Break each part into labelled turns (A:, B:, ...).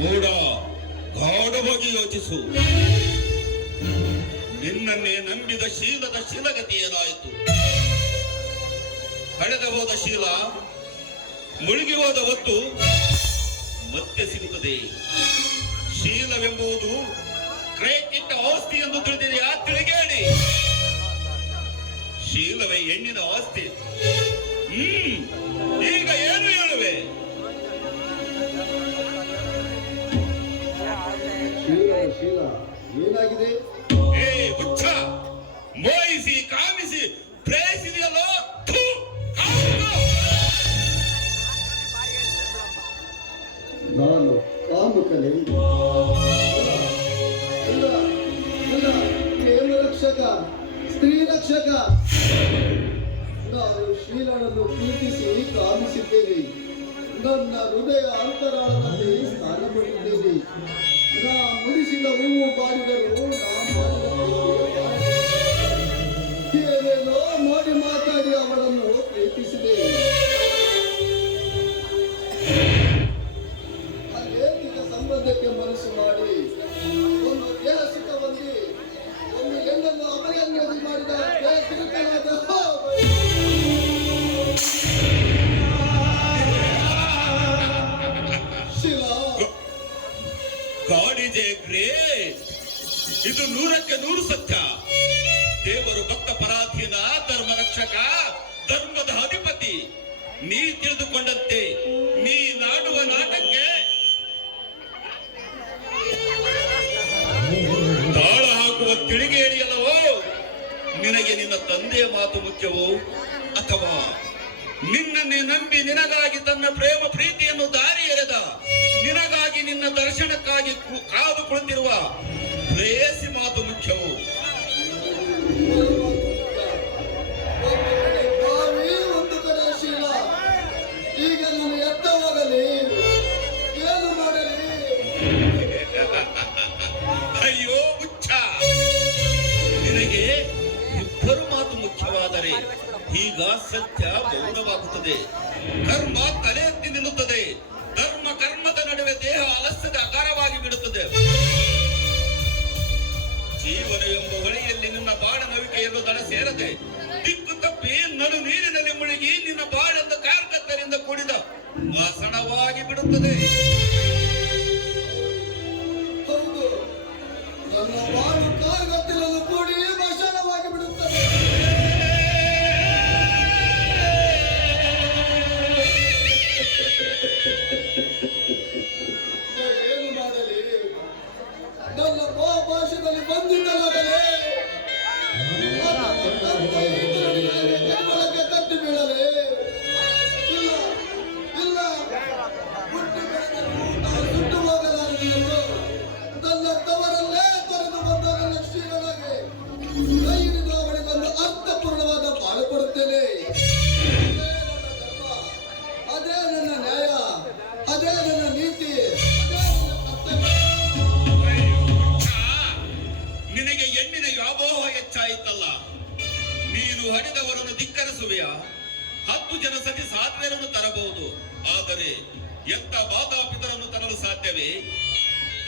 A: ಮೂಡ ಗಾಢವಾಗಿ ಯೋಚಿಸು. ನಿನ್ನನ್ನೇ ನಂಬಿದ ಶೀಲದ ಶೀಲಗತಿ ಏನಾಯಿತು? ಕಳೆದ ಹೋದ ಶೀಲ ಮುಳುಗಿ ಹೋದ ಹೊತ್ತು ಮತ್ತೆ ಸಿಗುತ್ತದೆ. ಶೀಲವೆಂಬುದು ಕ್ರೇಕಿಟ್ಟ ಆಸ್ತಿ ಎಂದು ತಿಳಿದಿದೆಯಾ? ತಿಳಿಗೇಡಿ. ಶೀಲವೇ ಹೆಣ್ಣಿನ ಆಸ್ತಿ. ಹ್ಮ್, ಈಗ ಏನು ಹೇಳುವೆ?
B: ಶೀಲ ಏನಾಗಿದೆ?
A: ಏ ಹುಚ್ಚ! ಮೋಯಿಸಿ ಕಾಮಿಸಿ ಪ್ರೇಸಿದೆಯಲ್ಲೋ?
B: ನಾನು ಕಾಮುಕನೆಂದು ಕೇಂದ್ರ ಸ್ತ್ರೀರಕ್ಷಕ ನಾನು ಶ್ರೀಲನನ್ನು ಪ್ರೀತಿಸಿ ಕಾಮಿಸಿದ್ದೇನೆ. ನನ್ನ ಹೃದಯ ಅಂತರಾಳದಲ್ಲಿ ಸ್ನಾನ ಮಾಡಿದ್ದೇನೆ ಮುಡಿಸಿದ ಹೂವು ಬಾಡಿದರು ಏನೇನೋ ಮಾಡಿ ಮಾತಾಡಿ ಅವರನ್ನು ಪ್ರೀತಿಸಿದೆ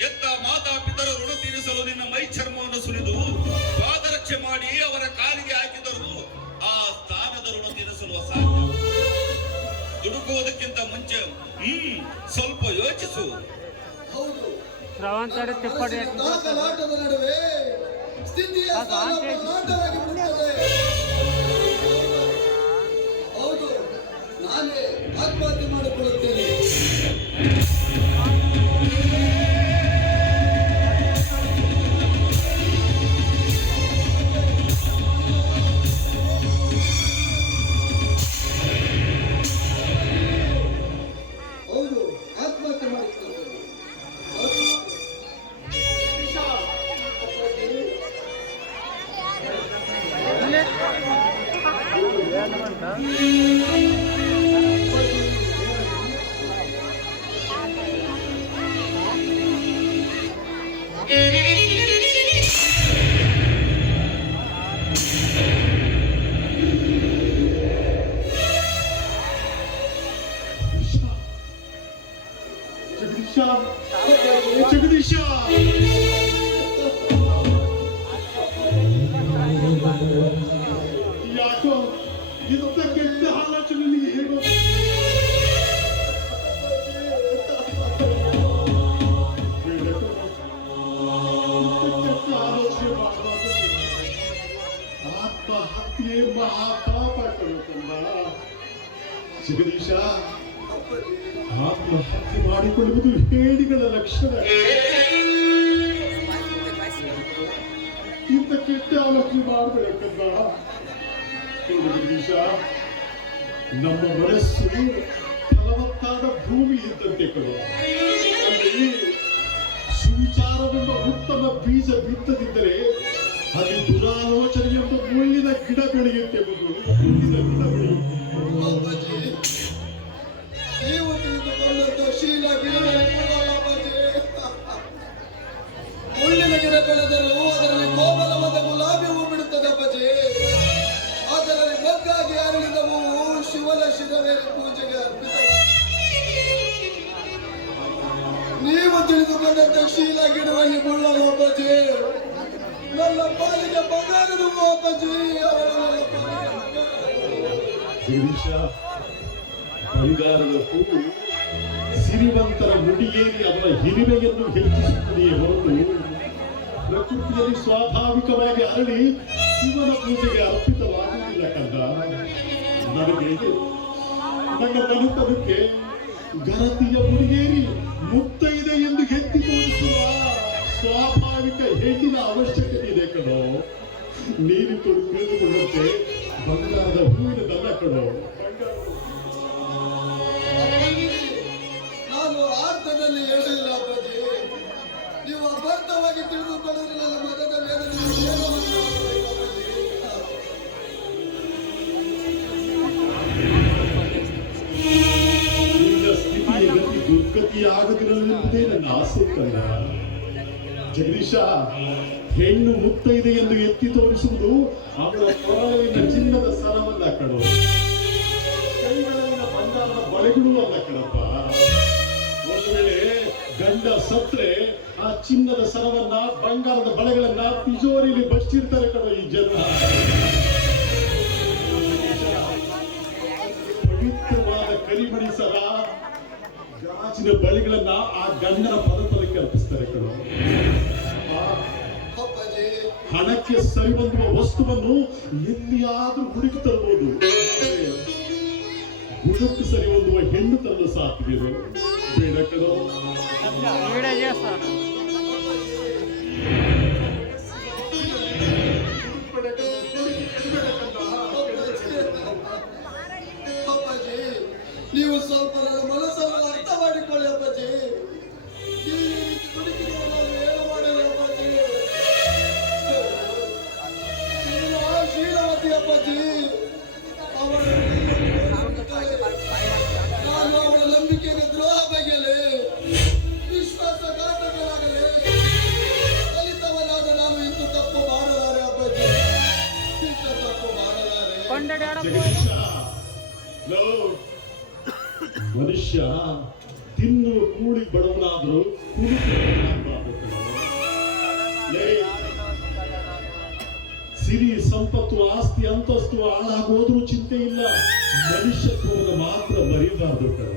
A: ಎತ್ತ ಮಾತಾ ಪಿತರ ಋಣ ತೀರಿಸಲು ನಿನ್ನ ಮೈ ಚರ್ಮವನ್ನು ಸುರಿದು ಪಾದರಕ್ಷೆ ಮಾಡಿ ಅವರ ಕಾಲಿಗೆ ಹಾಕಿದರು ಆ ಸ್ಥಾನದ ಋಣ ತೀರಿಸಲು ಅಸಾಧ್ಯ. ದುಡುಕುವುದಕ್ಕಿಂತ ಮುಂಚೆ ಹ್ಮ್ ಸ್ವಲ್ಪ ಯೋಚಿಸು.
B: ಹೌದು. ಹೌದು. ನಾನೇ ಆತ್ಮಹತ್ಯೆ ಮಾಡಿಕೊಳ್ಳುತ್ತೇನೆ. Huh? ಆತ್ಮಹತ್ಯೆ
C: ಮಹಾಪಾಪ ಕಳುಕೊಂಡ ಜಗದೀಶ ಆತ್ಮಹತ್ಯೆ ಮಾಡಿಕೊಳ್ಳುವುದು ಹೇಳಿಗಳ ಲಕ್ಷಣ. ಇಂಥ ಕೆಟ್ಟ ಆಲೋಚನೆ ಮಾಡಬೇಕಂತ ಜಗದೀಶ ನಮ್ಮ ಮನಸ್ಸು ಫಲವತ್ತಾದ ಭೂಮಿ ಇದ್ದಂತೆ ಕಡೆ ಸುವಿಚಾರವೆಂಬ ಉತ್ತಮ ಬೀಜ ಬಿತ್ತದಿದ್ದರೆ ಅಲ್ಲಿ ದುರಾಲೋಚನೆ ಎಂಬ ಮುಳ್ಳಿನ ಗಿಡ ಬೆಳೆಯುತ್ತೆ ಮಗು ಮುಳ್ಳಿನ ಗಿಡ
B: ಅಪ್ಪಾಜಿ ನೀವು ತಿಳಿದುಕೊಂಡದ್ದು ಶೀಲ ಮುಳ್ಳಿನ ಗಿಡ ಬೆಳೆದರೂ ಅದರಲ್ಲಿ ಕೋಮಲವಾದ ಗುಲಾಬಿ ಹೂ ಬಿಡುತ್ತದೆ, ಅಪ್ಪಾಜಿ. ಅದರಲ್ಲಿ ಮಗ್ಗಾಗಿ ಅರಳಿದ ಹೂವು ಶಿವನ ಶಿರವೇರಿ ಪೂಜೆಗೆ ಅರ್ಪಿತ. ನೀವು ತಿಳಿದುಕೊಂಡಂತ ಶೀಲ ಗಿಡದಲ್ಲಿ ಮುಳ್ಳಲು, ಅಪ್ಪಾಜಿ. ನನ್ನ ಪಾಲಿಗೆ ಬಂಗಾರದ ಬಂಗಾರದ ಹೂವು.
C: ಸಿರಿವಂತರ ಮುಡಿಯೇರಿ ಹಿರಿಮೆಯನ್ನು ಹೆಚ್ಚಿಸುತ್ತದೆಯೇ ಹೊರತು ಪ್ರಕೃತಿಯಲ್ಲಿ ಸ್ವಾಭಾವಿಕವಾಗಿ ಅರಳಿ ಶಿವನ ಪೂಜೆಗೆ ಅರ್ಪಿತವಾಗುವುದಿಲ್ಲ ಕಂದ ನನಗೆ ನನ್ನ ಗರತಿಯ ಮುಕ್ತ ಇದೆ ಎಂದು ಎತ್ತಿ ತೋರಿಸುವ ಸ್ವಾಭಾವಿಕ ಹೆಣ್ಣಿನ ಕಣೋ ನೀನು ತಿಳಿದುಕೊಂಡಂತೆ ಬಂಗಾರದ ಹೂವಿನ ದನ
B: ಅಪ್ಪಾಜಿ, ನಾನು ಆರ್ಥದಲ್ಲಿ ಹೇಳಿಲ್ಲ ಅಪ್ಪಾಜಿ. ನೀವು ಅಬದ್ಧವಾಗಿ ತಿಳಿದುಕೊಂಡ್ರೆ ನನ್ನ ಮಗನ ಮೇಲೆ ನೀವು ಏನು
C: ನಿನ್ನ ಆಸೆ ಕಲ್ಲ ಜಗದೀಶ ಹೆಣ್ಣು ಮುಕ್ತ ಮುತ್ತೈದೆ ಎಂದು ಎತ್ತಿ ತೋರಿಸುವುದು ಅವಳ ಕೊರಳಿನ ಚಿನ್ನದ ಸರವಲ್ಲ ಕಡು ಬಂಗಾರದ ಬಳೆಗಳೂ ಅಲ್ಲ ಕಣಪ್ಪ. ಒಂದು ಗಂಡ ಸತ್ರೆ ಆ ಚಿನ್ನದ ಸರವನ್ನ ಬಂಗಾರದ ಬಳೆಗಳನ್ನ ಪಿಜೋರಿಲಿ ಬಚ್ಚಿರ್ತಾರೆ ಕಣೋ ಈ ಜನ. ಪವಿತ್ರವಾದ ಕರಿಮಣಿ ಸರ ಗಾಜಿನ ಬಳಿಗಳನ್ನ ಆ ಗಂಡನ ಪದತಲಕ್ಕೆ ಅರ್ಪಿಸ್ತಾರೆ
B: ಕಡು
C: ಹಣಕ್ಕೆ ಸರಿ ಬಂದಿರುವ ವಸ್ತುವನ್ನು ಎಲ್ಲಿಯಾದರೂ ಹುಡುಕಿ ತರಬಹುದು ಗುಣಕ್ಕೆ ಸರಿ ಹೊಂದುವ ಹೆಣ್ಣು ತರಲು ಸಾಧ್ಯವಿದೆ ಬೇಡ
B: ನೀವು ಸ್ವಲ್ಪ ಮನಸ್ಸನ್ನು ಅರ್ಥ ಮಾಡಿಕೊಳ್ಳಿ
C: ಮನುಷ್ಯ ತಿನ್ನುವ ಕೂಳಿ ಬಡವನಾದ್ರೂ ಕೂಲಿ ಸಿರಿ ಸಂಪತ್ತು, ಆಸ್ತಿ, ಅಂತಸ್ತು, ಹಾಳಾಗೋದ್ರೂ ಚಿಂತೆ ಇಲ್ಲ. ಮನುಷ್ಯತ್ವವನ್ನು ಮಾತ್ರ ಬರೀಬಾರ್ದು ಕಣ.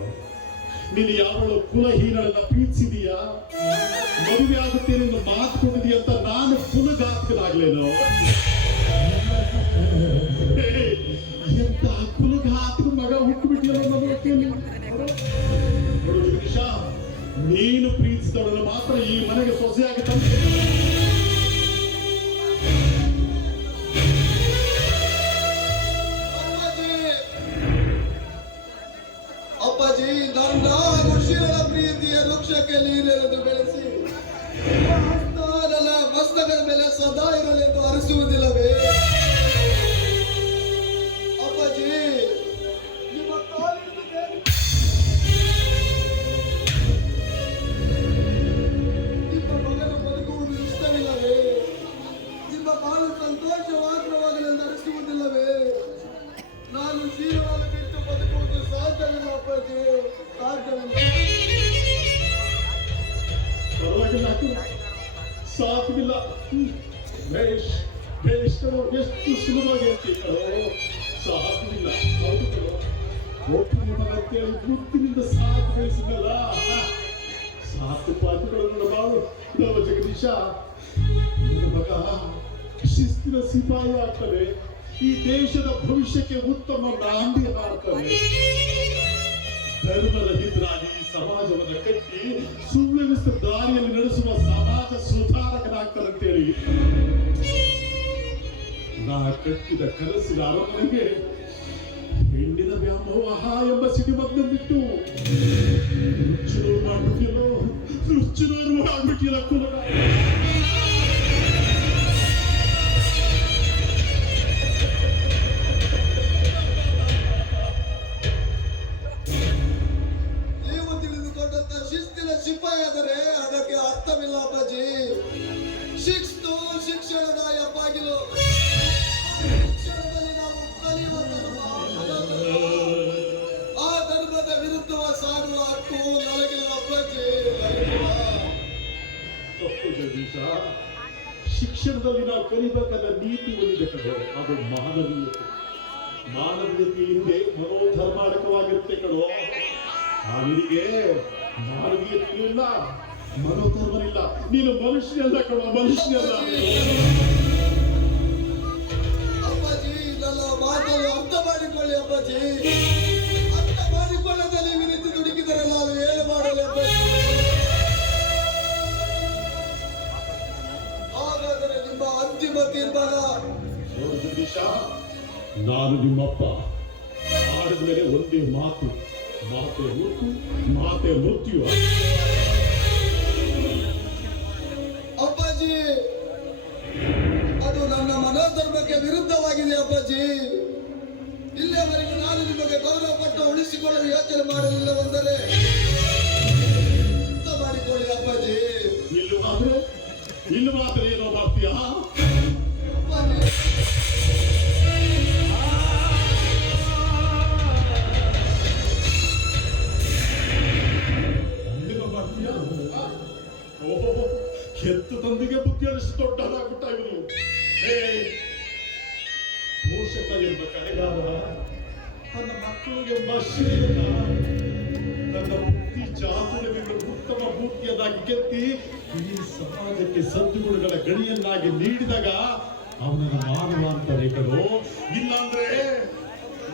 C: ನೀನು ಯಾವಳು ಕುಲಹೀನರನ್ನ ಪ್ರೀತಿಸಿದೀಯಾ? ಮದುವೆ ಆಗುತ್ತೇನೆ ಮಾತು ಕೊಟ್ಟಿದೀಯ ಅಂತ ನಾನು ಕುಲಘಾತಕನಾಗ್ಲೇನೋ ಎಂತ ಕುಲಘಾತಕ ಮಗ ಹುಟ್ಟುಬಿಟ್ಟಿಲ್ಲ ನೋಡು ಜಗದೀಶ, ನೀನು ಪ್ರೀತಿಸಿದವಳನ್ನು ಮಾತ್ರ ಈ ಮನೆಗೆ ಸೊಸೆಯಾಗಿ ತಂದೆ.
B: ಅಪ್ಪಾಜಿ ನನ್ನ ಶಿರಳ ಪ್ರೀತಿಯ ವೃಕ್ಷಕ್ಕೆ ನೀರೆರೆದು ಬೆಳೆಸಿ ನನ್ನ ಮಸ್ತಕದ ಮೇಲೆ ಸದಾ ಇರಲೆಂದು ಹರಿಸುವುದಿಲ್ಲವೇ
C: ಕಣೋ ಎಷ್ಟು ಸುಲಭವಾಗಿ ಕಣೋ ಸಾಕುದಿಲ್ಲ ಹೌದು ಒಟ್ಟು ಮಗಂತೇಳಿ ಗುರುತಿನಿಂದ ಸಾಕು ಬೆಳೆಸಿದಲ್ಲ ಸಾಕು ಪಾತ್ರಗಳನ್ನು ಮಾಡು ನಮ್ಮ ಜಗದೀಶ. ನನ್ನ ಮಗ, ಶಿಸ್ತಿನ ಸಿಪಾಯಿ ಆಗ್ತದೆ ಈ ದೇಶದ ಭವಿಷ್ಯಕ್ಕೆ ಉತ್ತಮ ನಾಂದಿ ಹಾಡ್ತಾನೆ ಧರ್ಮರಹಿತರಾಗಿ ಸಮಾಜವನ್ನು ಕಟ್ಟಿ ಸುವ್ಯವಸ್ಥೆ ದಾರಿಯಲ್ಲಿ ನಡೆಸುವ ಸಮಾಜ ಅಂತ ನಾ ಕಟ್ಟಿದ ಕನಸಿನ ಅರಮನೆಗೆ ಹೆಣ್ಣಿನ ವ್ಯಾಮೋಹ ಎಂಬ ಸಿಟಿ ಬಂದಿಟ್ಟು ಮಾಡ್ಬಿಟ್ಟಿಲ್ಲೋ ನುಚ್ಚುನೂರು ಮಾಡ್ಬಿಟ್ಟಿಲ್ಲ ಕುಲಗ
B: ನೀವು ಸಿಪಾಯಿ ಆದರೆ ಅದಕ್ಕೆ ಅರ್ಥವಿಲ್ಲ ಅಪ್ಪಾಜಿ. ಶಿಸ್ತು, ಶಿಕ್ಷಣದ ಎಪ್ಪಾಗಿಲು ಶಿಕ್ಷಣದಲ್ಲಿ ನಾವು ಕಲಿಯುವ ಧರ್ಮ. ಆ ಧರ್ಮದ ವಿರುದ್ಧವ ಸಾಗುವ ಹಕ್ಕು ನನಗಿಲ್ಲ ಅಪ್ಪಾಜಿ.
C: ಶಿಕ್ಷಣದಲ್ಲಿ ನಾವು ಕಲಿಬೇಕಾದ ನೀತಿ ಒಂದಿದೆ ಕಣೋ, ಅದು ಮಾನವೀಯತೆ. ಮಾನವೀಯತೆ ಹಿಂದೆ ಮನೋಧರ್ಮಾಡಕವಾಗಿರುತ್ತೆ ಕಣೋ. ಅವನಿಗೆ ಮಾನವೀಯತೆ ಇಲ್ಲ ಮನೋಧರ್ಮ ಇಲ್ಲ ನೀನು ಮನುಷ್ಯನಲ್ಲ ಕಣ ಮನುಷ್ಯನಲ್ಲ.
B: ಅಪ್ಪಾಜಿ ನನ್ನ ಮಾತನ್ನು ಅರ್ಥ ಮಾಡಿಕೊಳ್ಳಿ ಅಪ್ಪಾಜಿ. ಅರ್ಥ ಮಾಡಿಕೊಳ್ಳದೆ ನೀವು ಈ ರೀತಿ ದುಡುಕಿದರೆ ನಾನು ಏನು ಮಾಡಲಿ ಅಪ್ಪಾಜಿ? ಹಾಗಾದರೆ ನಿಮ್ಮ ಅಂತಿಮ ತೀರ್ಮಾನ?
C: ನಾನು ನಿಮ್ಮಪ್ಪ. ಆಡಿದ ಮೇಲೆ ಒಂದೇ ಮಾತು. ಮಾತೆ ಋತು ಮಾತೆ
B: ಅಪ್ಪಾಜಿ, ಅದು ನನ್ನ ಮನೋಧರ್ಮಕ್ಕೆ ವಿರುದ್ಧವಾಗಿದೆ ಅಪ್ಪಾಜಿ. ಇಲ್ಲಿಯವರೆಗೂ ನಾನು ನಿಮಗೆ ಗೌರವ ಪಟ್ಟು ಉಳಿಸಿಕೊಳ್ಳಲು ಯೋಚನೆ ಮಾಡಲಿಲ್ಲವೆಂದರೆ ಮಾಡಿಕೊಳ್ಳಿ ಅಪ್ಪಾಜಿ.
C: ಇಲ್ಲಿ ಮಾತ್ರ ಇಲ್ಲಿ ಮಾತ್ರ ಏನೋ ಮಾಡ್ತೀಯಾ ಕೆತ್ತು ತಂದಿಗೆ ಬುದ್ಧಿ ದೊಡ್ಡದಾಗುತ್ತ ಏ ಪೋಷಕ ಎಂಬ ಕಡೆಗಾರ ತನ್ನ ಮಕ್ಕಳು ಎಂಬ ತನ್ನ ಬುದ್ಧಿ ಚಾತುರ್ಯದಿಂದ ಉತ್ತಮ ಬುದ್ಧಿಯನ್ನಾಗಿ ಕೆತ್ತಿ ಈ ಸಮಾಜಕ್ಕೆ ಸದ್ಗುಣಗಳ ಗಣಿಯನ್ನಾಗಿ ನೀಡಿದಾಗ ಅವನನ್ನ ಮಾನವ ಅಂತಾರೆ ರೇಖರು ಇಲ್ಲಾಂದ್ರೆ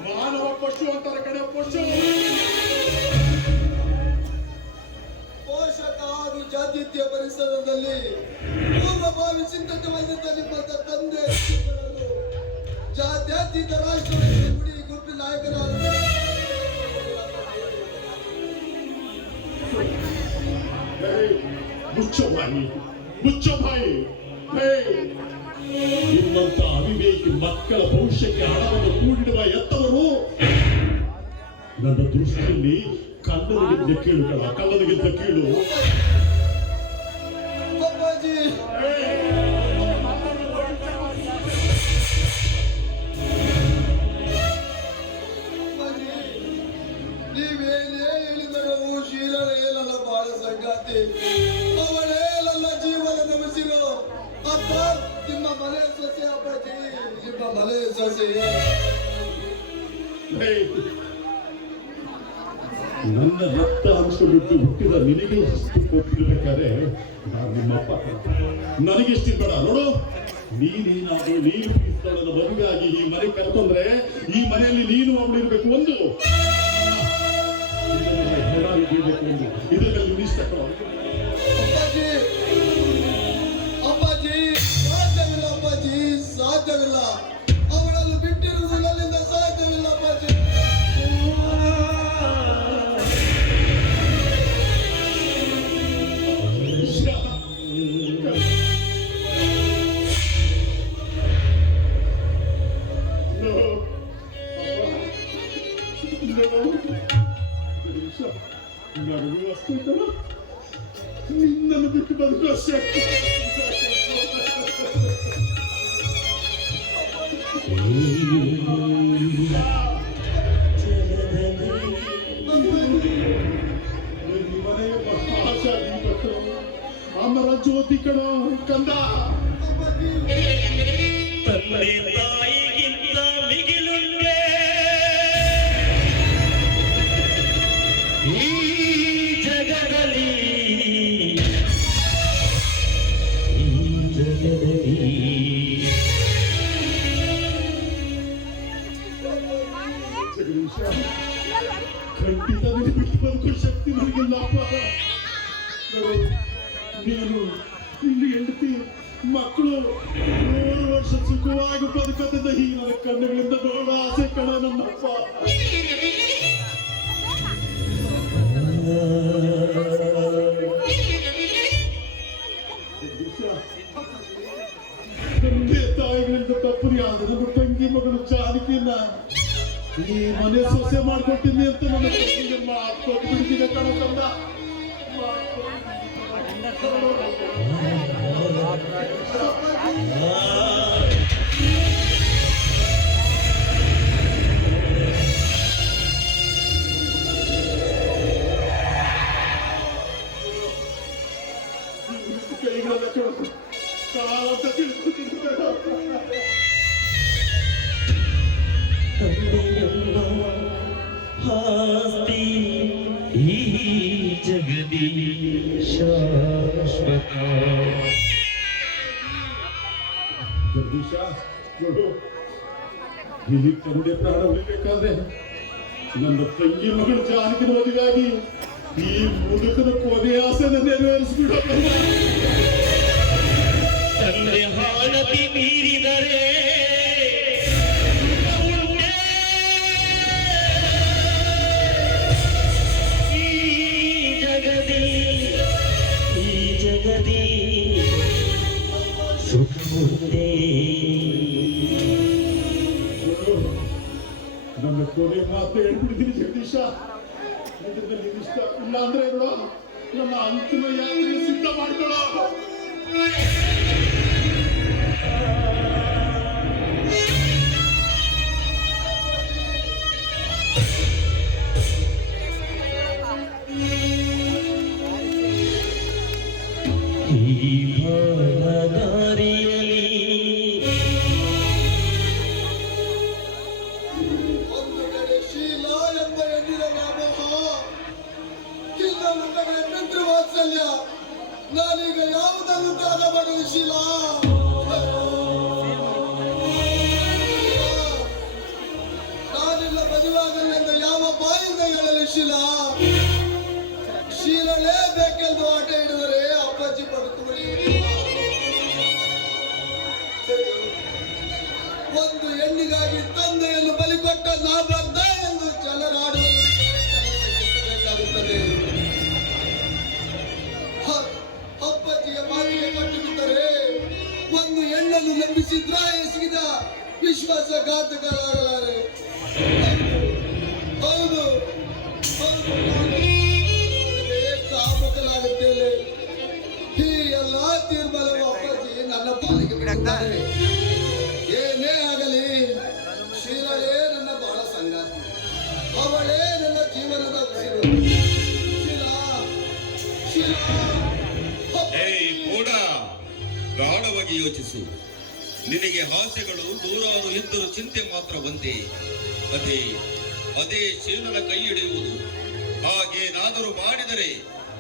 C: ಮಾನವ ಪಶು ಅಂತಾರೆ ಕಡೆ ಪಶು.
B: ಜಾತ್ಯತೀಯ ಪರಿಸರದಲ್ಲಿ ಪೂರ್ವಭಾವಿ ಚಿಂತನೆ ವಹಿಸಿದ್ದ ನಿಮ್ಮಂತ ತಂದೆ ಜಾತ್ಯಾತೀತ ರಾಷ್ಟ್ರಗಳಿಗೆ ಗುಡಿ ಗುಂಪು ನಾಯಕರಾದ
C: ಅವಿವೇಕಿ ಮಕ್ಕಳ ಭವಿಷ್ಯಕ್ಕೆ ಹಣವನ್ನು ಕೂಡಿಡುವ ಎತ್ತವರು. ನನ್ನ ದೃಷ್ಟಿಯಲ್ಲಿ ಕಳ್ಳನಿಗಿಂತ ಕೇಳು ಕಣ ಕಳ್ಳನಿಗಿಂತ ಕೀಳು.
B: ಸಂಗಾತಿ ಅವಳೇ ನನ್ನ ಜೀವನದ ಉಸಿರು ಅಪ್ಪ, ನಿಮ್ಮ ಮನೆ ಸೊಸೆ, ಅಪ್ಪಾಜಿ, ನಿಮ್ಮ ಮನೆ ಸೊಸೆ.
C: ನನ್ನ ರಕ್ತ ಅಂಶ ಬಿಟ್ಟು ಹುಟ್ಟಿದ ನಿನಗೆ ಕೊಟ್ಟಿರ್ಬೇಕಾದ್ರೆ ನಾನು ನಿಮ್ಮಪ್ಪ ನನಗೆಷ್ಟು ಬೇಡ ನೋಡು. ನೀನೇನಾದ್ರು ನೀನು ಇಷ್ಟದ ಮದುವೆಯಾಗಿ ಈ ಮನೆ ಕರ್ತಂದ್ರೆ ಈ ಮನೆಯಲ್ಲಿ ನೀನು ಅವಳು ಇರಬೇಕು ಒಂದು. ಹೆಣಾಗಿ ಬೀಳ್ಬೇಕು ಒಂದು ಇದ್ರ ಮೇಲೆ ನೀವು ಇಷ್ಟ ಕಣೋ.
D: ತಂದೆ ಈ
C: ಮನೆ ಸೊಸೆ ಮಾಡ್ಕೊಟ್ಟಿನಿ ಅಂತ ನನ್ನ ತಂಗಿಗೆ ಮಾತು ಕೊಟ್ಟು ಬಿಡ್ತೀನಿ ಕಣ ಕಂದ ಮಾತ್ ಕೊಟ್ಟು ಕೈಗಳೆಲ್ಲ ಕೆಳಗೆ ಕಾಲಂತ ತಿಳ್ಕೊತೀನಿ ಕಣ.
D: ಶಾಶ್ವತ
C: ಜಗದೀಶ ನೋಡು ಇಲ್ಲಿ ತಂದೆ ಪ್ರಾಣ ಉಳಿಬೇಕಾದ್ರೆ ನನ್ನ ತಂಗಿ ಮಗಳ ಜಾನಕಿನ ಮದುವೆಯಾಗಿ ಈ ಮುದುಕನ ಕೊನೆ ಆಸೆನ ನೆರವೇರಿಸ್ಬಿಡ
D: ತಂದೆ ಹಾಳತಿ ಮೀರಿದರೆ
C: ನನ್ನ ಕೊನೆ ಮಾತು ಹೇಳ್ಬಿಡ್ತೀನಿ ಜಗದೀಶ ಇದರಲ್ಲಿ ಇಷ್ಟ ಇಲ್ಲ ಅಂದ್ರೆ ನೋಡು ನನ್ನ ಅಂತಿಮ ಯಾತ್ರೆ ಸಿದ್ಧ ಮಾಡ್ಕೊಳ್ಳೋ
D: ಈ ಬಾಳದಾರಿಯಲ್ಲಿ
B: ನಂಬಿಸಿದ್ರ ಎಸಗಿದ ವಿಶ್ವಾಸಘಾತಕರಾಗಲಾರೆ ಹೌದು ಕಾಮಕಲಾಗುತ್ತೇನೆ ಈ ಎಲ್ಲಾ ತೀರ್ಮಾನವು ಅಪ್ಪಾಜಿ ನನ್ನ ಪಾಲಿಗೆ ಬಿಡುತ್ತಾರೆ ಏನೇ ಆಗಲಿ ಶೀಲಳೇ ನನ್ನ ಬಹಳ ಸಂಗಾತಿ. ಅವಳೇ ನನ್ನ ಜೀವನದ ಉಸಿರು. ಶೀಲಾ ಶೀಲಾ
A: ಏಯ್ ಗಾಢವಾಗಿ ಯೋಚಿಸು. ನಿನಗೆ ಹಾಸ್ಯಗಳು, ನೂರಾರು ಇದ್ದರೂ ಚಿಂತೆ ಮಾತ್ರ ಒಂದೇ. ಅದೇ ಅದೇ ಶೀಲನ ಕೈ ಹಿಡಿಯುವುದು. ಹಾಗೇನಾದರೂ ಮಾಡಿದರೆ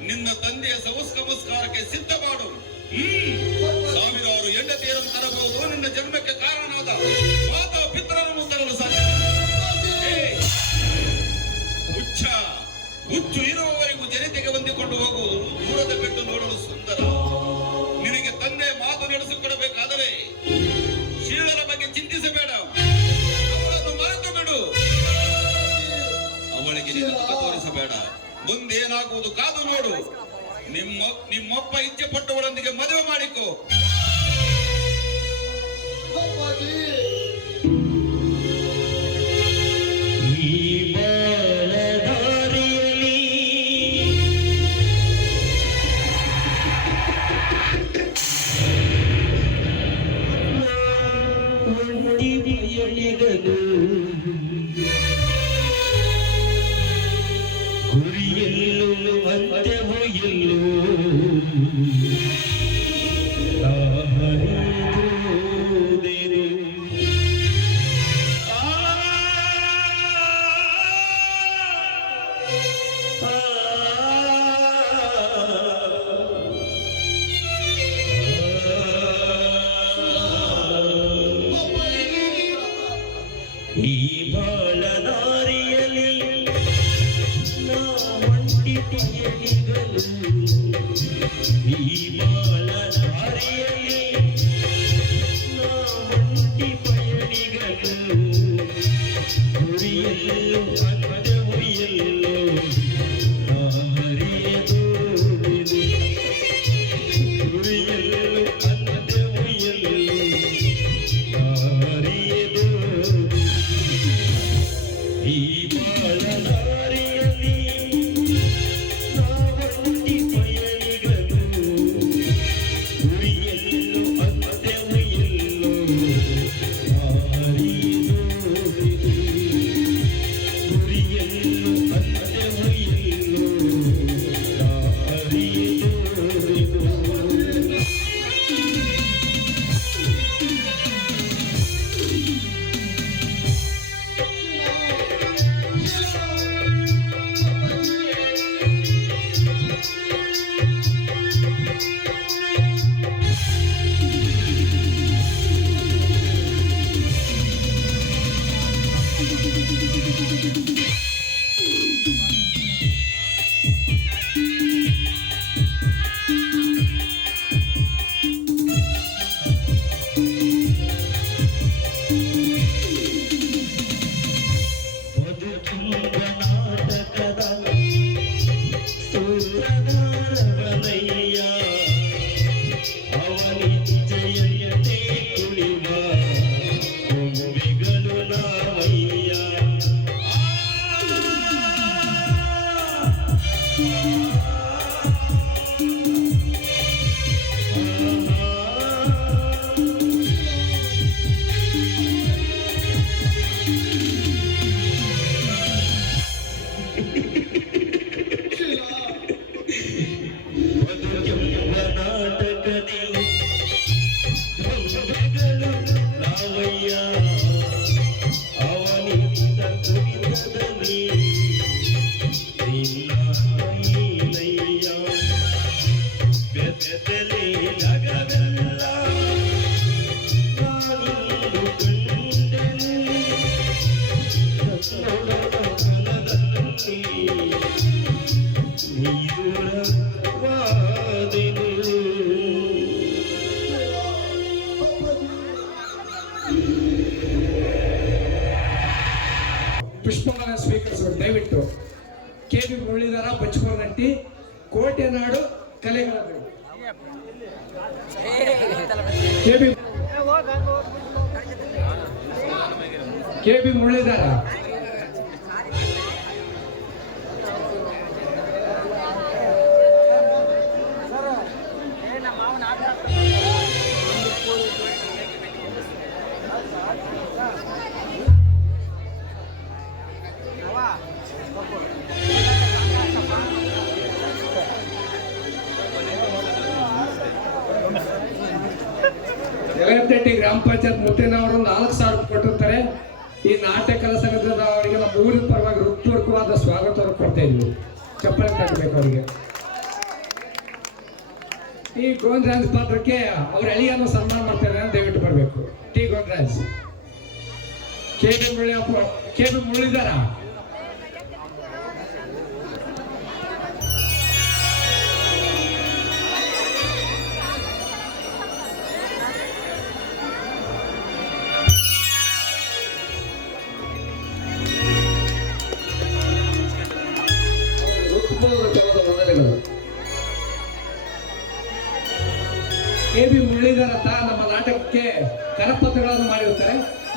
A: ನಿನ್ನ ತಂದೆಯ ಸಂಸ್ಕಮಸ್ಕಾರಕ್ಕೆ ಸಿದ್ಧ ಮಾಡು ಸಾವಿರಾರು ಹೆಂಡತಿಯರನ್ನು ತರಬಹುದು ನಿನ್ನ ಜನ್ಮಕ್ಕೆ ಕಾರಣನಾದ ಮಾತಾ ಪಿತರನ್ನು ನಿಮ್ಮ ನಿಮ್ಮಪ್ಪ ಇಚ್ಛೆ ಪಟ್ಟವಳೊಂದಿಗೆ ಮದುವೆ ಮಾಡಿಕೋ.
D: ಗುರಿಯೆಲ್ಲೂ ಅಂತ್ಯವೂ ಎಲ್ಲೂ
E: ಕೆ ಬಿ ಮುರಳೀಧರ ಬಚ್ಚಕೋರನಟ್ಟಿ ಕೋಟೆ ನಾಡು ಕಲೆಗಳ. K B K B Muralidhara ಜಗತ್ತಟ್ಟಿ ಗ್ರಾಮ ಪಂಚಾಯತ್ ಮುತ್ತಿನವರು ನಾಲ್ಕು ಸಾವಿರ ರೂಪಾಯಿ ಕೊಟ್ಟಿರ್ತಾರೆ. ಈ ನಾಟ್ಯ ಕಲಾ ಅವರಿಗೆ ನಮ್ಮ ಊರಿನ ಪರವಾಗಿ ಹೃತ್ಪೂರ್ವಕವಾದ ಸ್ವಾಗತವನ್ನು ಕೊಡ್ತಾ ಇದ್ವಿ. ಚಪ್ಪಲಿ ಕಟ್ಟಬೇಕು ಅವರಿಗೆ. ಈ ಗೋವಿಂದರಾಜ್ ಪಾತ್ರಕ್ಕೆ ಅವ್ರ ಅಳಿಯನ್ನು ಸನ್ಮಾನ ಮಾಡ್ತಾರೆ ದಯವಿಟ್ಟು ಬರಬೇಕು. T Govindaraj. K B Murali K B Muralidhara.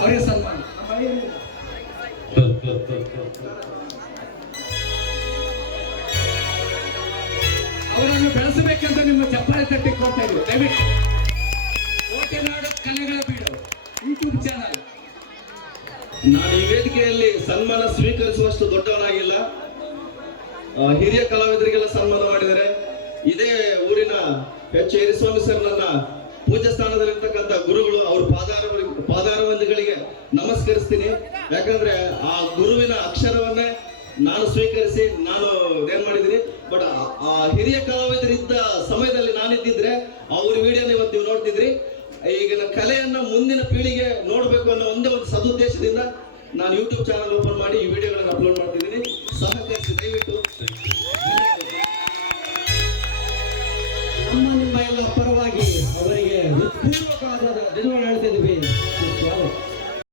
E: ಅವರಿಗೆ ಸನ್ಮಾನ ಅವರನ್ನು ಬೆಳೆಸಬೇಕಂತ ನಿಮ್ಮ ಚಪ್ಪಾಳೆ ತಟ್ಟಿ ಕೊಡ್ತಾ ಇದ್ವಿ ದಯವಿಟ್ಟು. ಕೋಟೆನಾಡು ಕಲೆಗಳ ಬೀಡು. ಯೂಟ್ಯೂಬ್ ಚಾನಲ್
F: ನಾನು ಈ ವೇದಿಕೆಯಲ್ಲಿ ಸನ್ಮಾನ ಸ್ವೀಕರಿಸುವಷ್ಟು ದೊಡ್ಡವನಾಗಿಲ್ಲ. ಹಿರಿಯ ಕಲಾವಿದರಿಗೆಲ್ಲ ಸನ್ಮಾನ ಮಾಡಿದರೆ ಇದೇ ಊರಿನ ಎಚ್ ಏರಿಸ್ವಾಮಿ ಸರ್ ನನ್ನ ಪೂಜಾ ಸ್ಥಾನದಲ್ಲಿರ್ತಕ್ಕಂಥ ಗುರುಗಳು ಅವ್ರ ಪಾದಾರ ಪಾದಾರವಂದಿಗಳಿಗೆ ನಮಸ್ಕರಿಸ್ತೀನಿ. ಯಾಕಂದ್ರೆ ಆ ಗುರುವಿನ ಅಕ್ಷರವನ್ನೇ ನಾನು ಸ್ವೀಕರಿಸಿ ನಾನು ಏನ್ ಮಾಡಿದ್ದೀನಿ? ಬಟ್ ಆ ಹಿರಿಯ ಕಲಾವಿದರಿದ್ದ ಸಮಯದಲ್ಲಿ ನಾನಿದ್ದಿದ್ರೆ ಅವ್ರ ವಿಡಿಯೋನ ಇವತ್ತು ನೀವು ನೋಡ್ತಿದ್ರಿ. ಈಗಿನ ಕಲೆಯನ್ನ ಮುಂದಿನ ಪೀಳಿಗೆ ನೋಡಬೇಕು ಅನ್ನೋ ಒಂದೇ ಒಂದು ಸದುದ್ದೇಶದಿಂದ ನಾನು ಯೂಟ್ಯೂಬ್ ಚಾನಲ್ ಓಪನ್ ಮಾಡಿ ಈ ವಿಡಿಯೋಗಳನ್ನು ಅಪ್ಲೋಡ್ ಮಾಡ್ತಿದ್ದೀನಿ. ಸಹಕರಿಸಿ ದಯವಿಟ್ಟು.
G: ನಮ್ಮ ನಿಮ್ಮ ಎಲ್ಲ ಪರವಾಗಿ ಅವರಿಗೆ ಉತ್ಪೂರ್ವಕವಾದ ದಿನಗಳು ಹೇಳ್ತಿದ್ವಿ